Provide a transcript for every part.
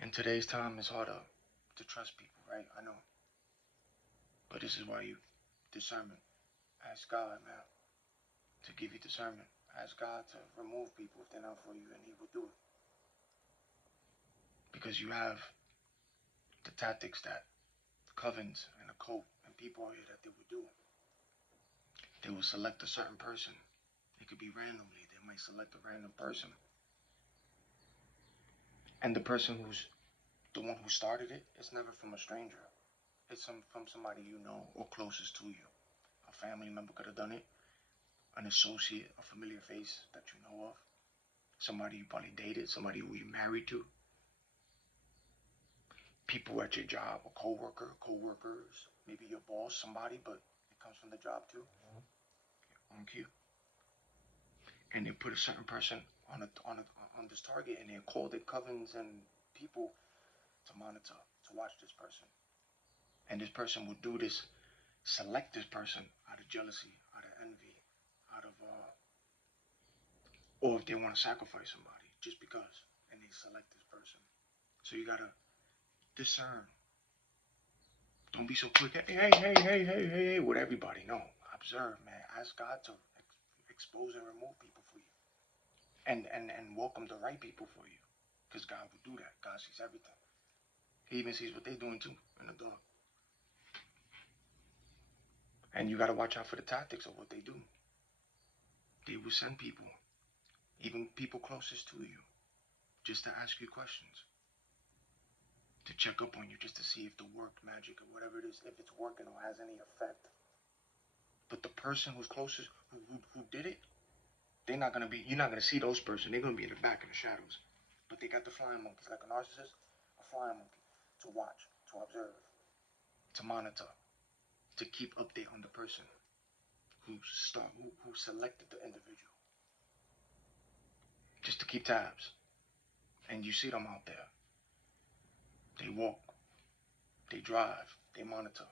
In today's time, it's harder to trust people, right? I know. But this is why you discernment. Ask God, man, to give you discernment. Ask God to remove people if they're not for you, and He will do it. Because you have the tactics that Covens and occult and people out here that they will do. They will select a certain person. It could be randomly. They might select a random person. And the person who's the one who started it, it's never from a stranger. It's from somebody you know or closest to you. A family member could have done it, an associate, a familiar face that you know of, somebody you probably dated, somebody who you married to, people at your job, a co-workers, maybe your boss, somebody, but it comes from the job too, on cue. And they put a certain person on this target, and they called it Covens and people to monitor, to watch this person. And this person would do this, select this person out of jealousy, out of envy, out of or if they want to sacrifice somebody just because, and they select this person. So you gotta discern. Don't be so quick. Hey, with everybody. No, observe, man. Ask God to expose and remove people for you, and welcome the right people for you, because God will do that. God sees everything. He even sees what they're doing too in the dark. And you gotta watch out for the tactics of what they do. They will send people, even people closest to you, just to ask you questions, to check up on you, just to see if the work magic or whatever it is, if it's working or has any effect. But the person who's closest, who did it, they're not gonna be. You're not gonna see those person. They're gonna be in the back in the shadows. But they got the flying monkeys, like a narcissist, a flying monkey, to watch, to observe, to monitor, to keep update on the person who selected the individual, just to keep tabs. And you see them out there. They walk, they drive, they monitor,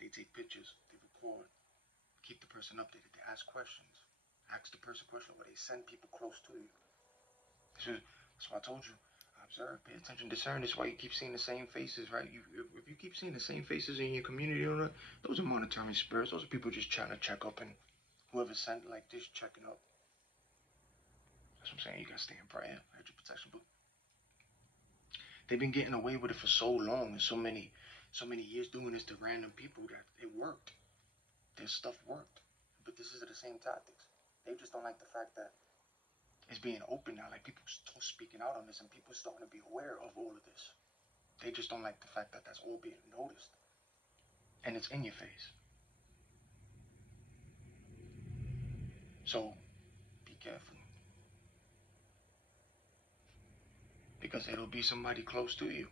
they take pictures, they record, keep the person updated. They ask questions, ask the person questions, or they send people close to you. That's why I told you. Observe, pay attention, discern. That's why you keep seeing the same faces, right? If you keep seeing the same faces in your community, those are monitoring spirits. Those are people just trying to check up, and whoever sent like this checking up. That's what I'm saying. You gotta stay in prayer, hedge your protection. But they've been getting away with it for so long, and so many years doing this to random people that it worked. Their stuff worked. But this is the same tactics. They just don't like the fact that it's being open now. Like people speaking out on this, and people starting to be aware of all of this. They just don't like the fact that that's all being noticed, and it's in your face. So be careful, because it'll be somebody close to you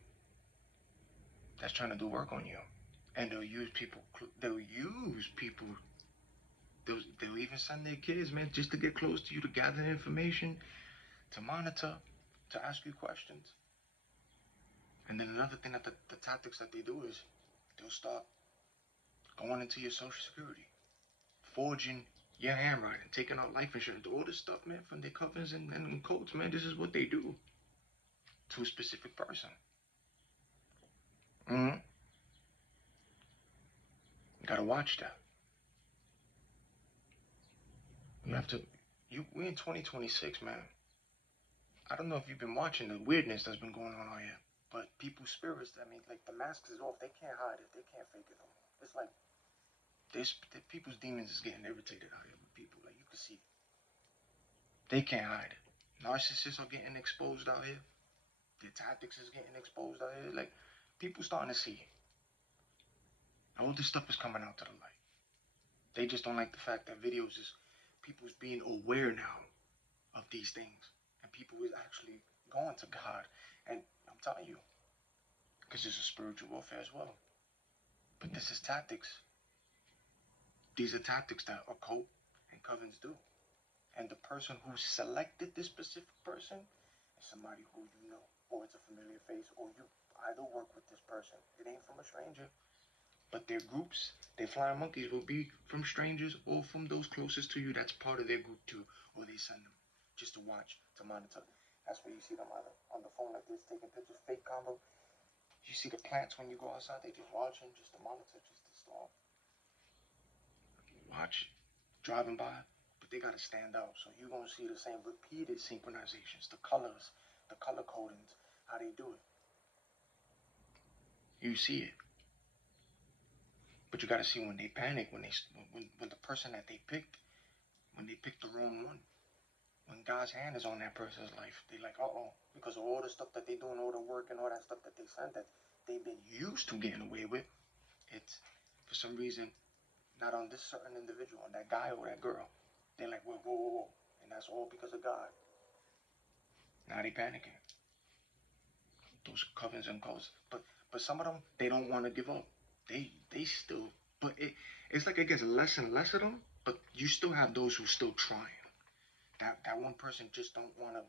that's trying to do work on you, and they'll use people. They'll use people. They'll even send their kids, man, just to get close to you, to gather information, to monitor, to ask you questions. And then another thing that the tactics that they do is they'll start going into your social security, forging your handwriting, taking out life insurance, all this stuff, man, from their covens and coats, man. This is what they do to a specific person. Mm-hmm. You gotta watch that. You have to. We're in 2026, man. I don't know if you've been watching the weirdness that's been going on out here, but people's spirits. I mean, like the masks is off. They can't hide it. They can't fake it no more. It's like this. People's demons is getting irritated out here with people. Like you can see, they can't hide it. Narcissists are getting exposed out here. Their tactics is getting exposed out here. Like people starting to see all this stuff is coming out to the light. They just don't like the fact that videos is people's being aware now of these things, and people is actually going to God. And I'm telling you, because it's a spiritual warfare as well. But this is tactics. These are tactics that occult and covens do. And the person who selected this specific person is somebody who you know, or it's a familiar face, or you either work with this person. It ain't from a stranger. But their groups, their flying monkeys, will be from strangers or from those closest to you that's part of their group too. Or they send them just to watch, to monitor. That's where you see them either on the phone like this. this, taking pictures, fake combo. You see the plants when you go outside, they just watching, just to monitor, just to stall. Watch, driving by, but they gotta stand out. So you're gonna see the same repeated synchronizations, the colors, the color codings, how they do it. You see it. But you gotta see when they panic, when the person that they picked, when they picked the wrong one. When God's hand is on that person's life, they like, because of all the stuff that they doing, all the work and all that stuff that they sent that they've been used to getting away with, it's for some reason not on this certain individual, on that guy or that girl. They're like, whoa, whoa, whoa, whoa. And that's all because of God. Now they panicking. Those covens and cults. But some of them, they don't want to give up. They still, but it's like it gets less and less of them, but you still have those who still trying. That one person just don't want to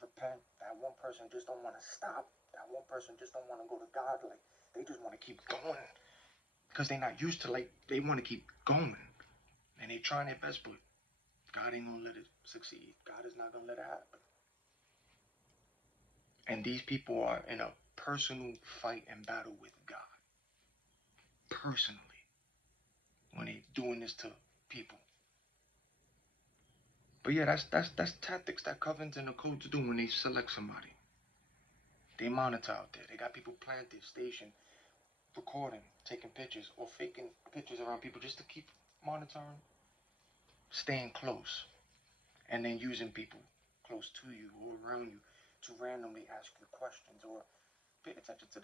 repent. That one person just don't want to stop. That one person just don't want to go to God. Like, they just want to keep going because they're not used to, like, they want to keep going. And they trying their best, but God ain't gonna let it succeed. God is not gonna let it happen. And these people are in a personal fight and battle with God. Personally. When they doing this to people. But yeah, that's tactics that Covens and the codes do when they select somebody. They monitor out there. They got people planted, stationed, recording, taking pictures, or faking pictures around people just to keep monitoring, staying close, and then using people close to you or around you to randomly ask you questions or pay attention to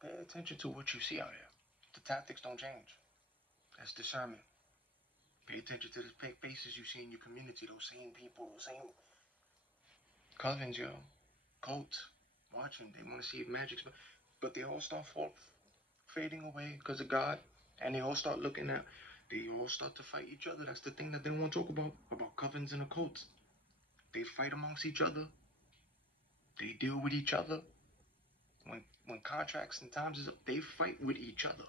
pay attention to what you see out here. The tactics don't change. That's discernment. Pay attention to the faces you see in your community, those same people, those same covens, yo, cults, watching. They want to see if magic's, but they all start fading away because of God, and they all start looking at, they all start to fight each other. That's the thing that they don't want to talk about covens and occults. They fight amongst each other. They deal with each other. When contracts and times is up, they fight with each other.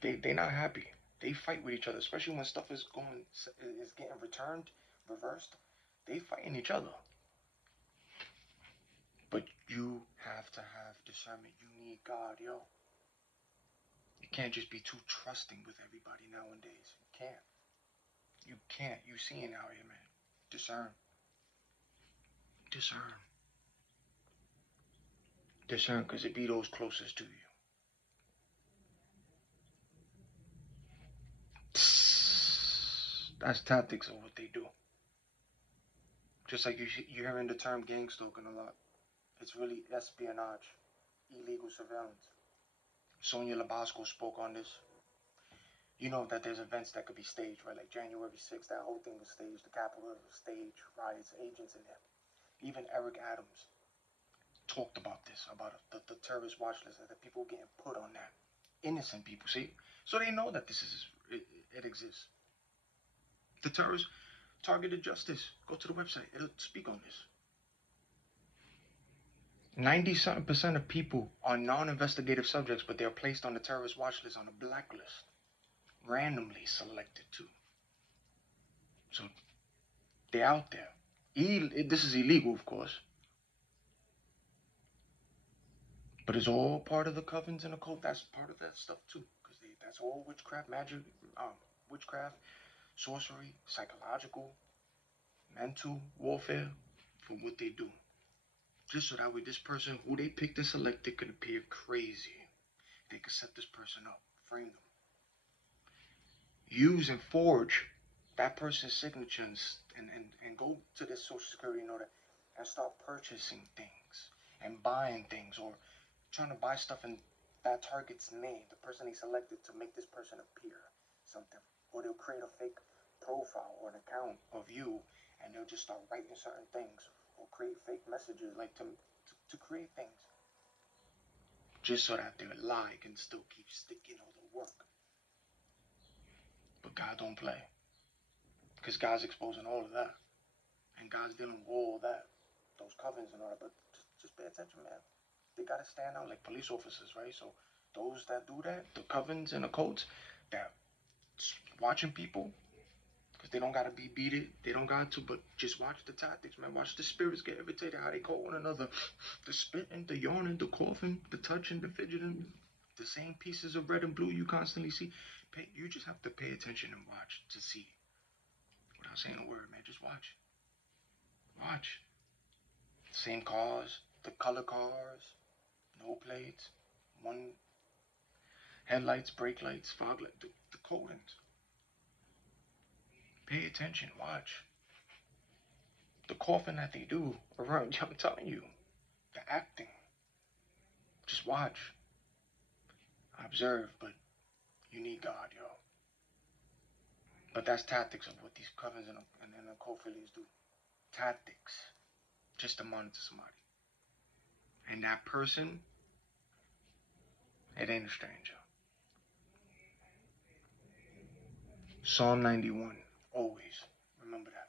They not happy. They fight with each other, especially when stuff is getting returned, reversed. They fighting each other. But you have to have discernment. You need God, yo. You can't just be too trusting with everybody nowadays. You can't. You can't. You seeing out here, man. Discern. Discern. Discern, because it be those closest to you. That's tactics of what they do. Just like you're hearing the term gang stalking a lot. It's really espionage, illegal surveillance. Sonia Labasco spoke on this. You know that there's events that could be staged, right? Like January 6th, that whole thing was staged. The Capitol was staged, riots, agents in there. Even Eric Adams talked about this, about the terrorist watch list, that the people getting put on that. Innocent people, see? So they know that it exists. The terrorist targeted justice. Go to the website. It'll speak on this. 90% of people are non-investigative subjects, but they're placed on the terrorist watch list, on the blacklist. Randomly selected too. So they're out there. This is illegal, of course. But it's all part of the covens and the cult. That's part of that stuff too. Because that's all witchcraft, magic, witchcraft, sorcery, psychological, mental warfare for what they do. Just so that way this person who they picked and selected could appear crazy. They could set this person up, frame them. Use and forge that person's signature and go to this social security number and start purchasing things and buying things or trying to buy stuff in that target's name, the person they selected to make this person appear something. Or they'll create a fake profile or an account of you and they'll just start writing certain things or create fake messages like to create things. Just so that their lie can still keep sticking all the work. But God don't play. Because God's exposing all of that. And God's dealing with all of that. Those covens and all that. But just pay attention, man. They got to stand out like police officers, right? So those that do that, the covens and the cults that watching people, because They don't gotta be beat. They don't got to, but just watch the tactics, man. Watch the spirits get irritated, how they call one another. The spitting, the yawning, the coughing, the touching, the fidgeting, the same pieces of red and blue you constantly see. You just have to pay attention and watch to see. Without saying a word, man, just watch. Watch. Same cars, the color cars, no plates, one headlights, brake lights, fog lights, the Covens. Pay attention, watch. The coughing that they do around, I'm telling you, the acting. Just watch, observe, but you need God, yo. But that's tactics of what these Covens and the co-affiliates do. Tactics, just to monitor somebody. And that person, it ain't a stranger. Psalm 91, always remember that.